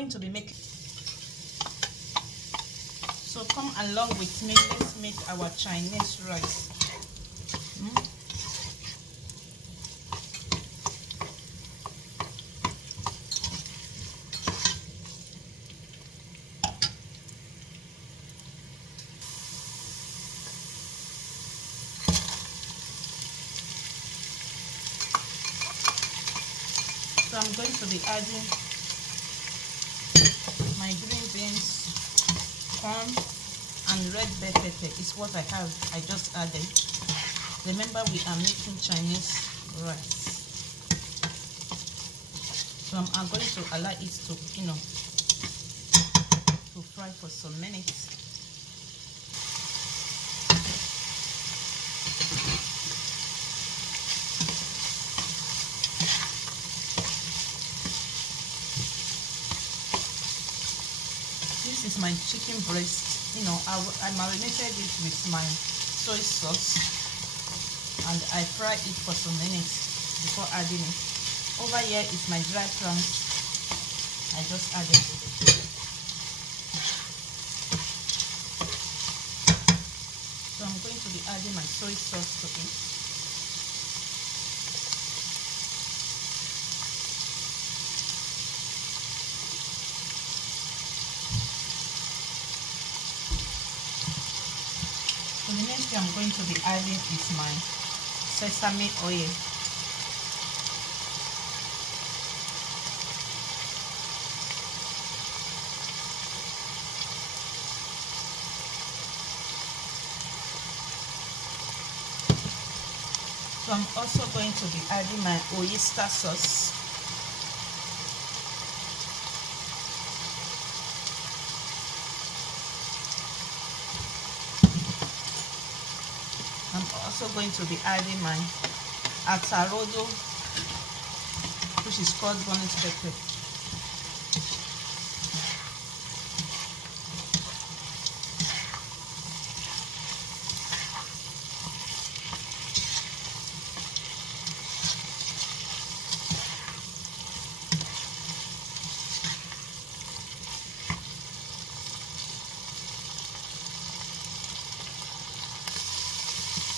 going to be making, so come along with me. Let's make our Chinese rice. So I'm going to be adding my green beans, corn, and red bell pepper. Is what I have. I just added. Remember, we are making Chinese rice. So I'm going to allow it to, to fry for some minutes. This is my chicken breast. I marinated it with my soy sauce and I fry it for some minutes before adding it. Over here is my dry prawns. I just added it. So I'm going to be adding my soy sauce to it. So the next thing I'm going to be adding is my sesame oil. So I'm also going to be adding my oyster sauce. I'm also going to be adding my atarodo, which is called bonnet pepper.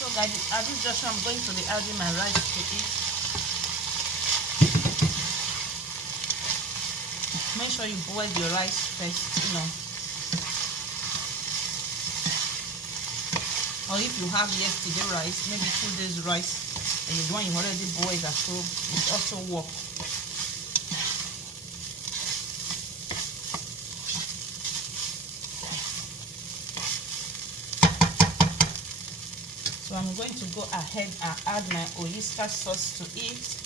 So guys, at this junction I'm going to be adding my rice to it. Make sure you boil your rice first, or if you have yesterday rice, maybe 2 days rice, and the one you already boiled at home, it also work. So I'm going to go ahead and add my oyster sauce to it.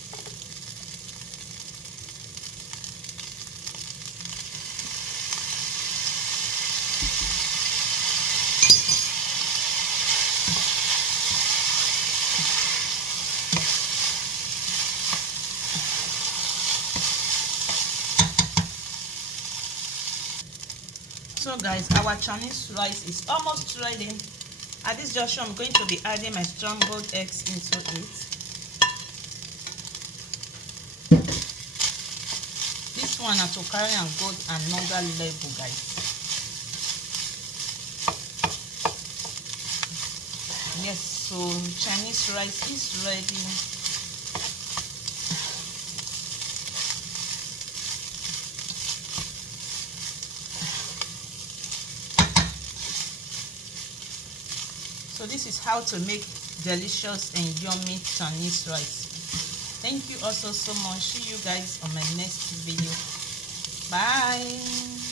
So guys, our Chinese rice is almost ready. At this junction, I'm going to be adding my scrambled eggs into it. This one are to carry and go another level, guys. Yes, so Chinese rice is ready. So this is how to make delicious and yummy Chinese rice. Thank you also so much. See you guys on my next video. Bye.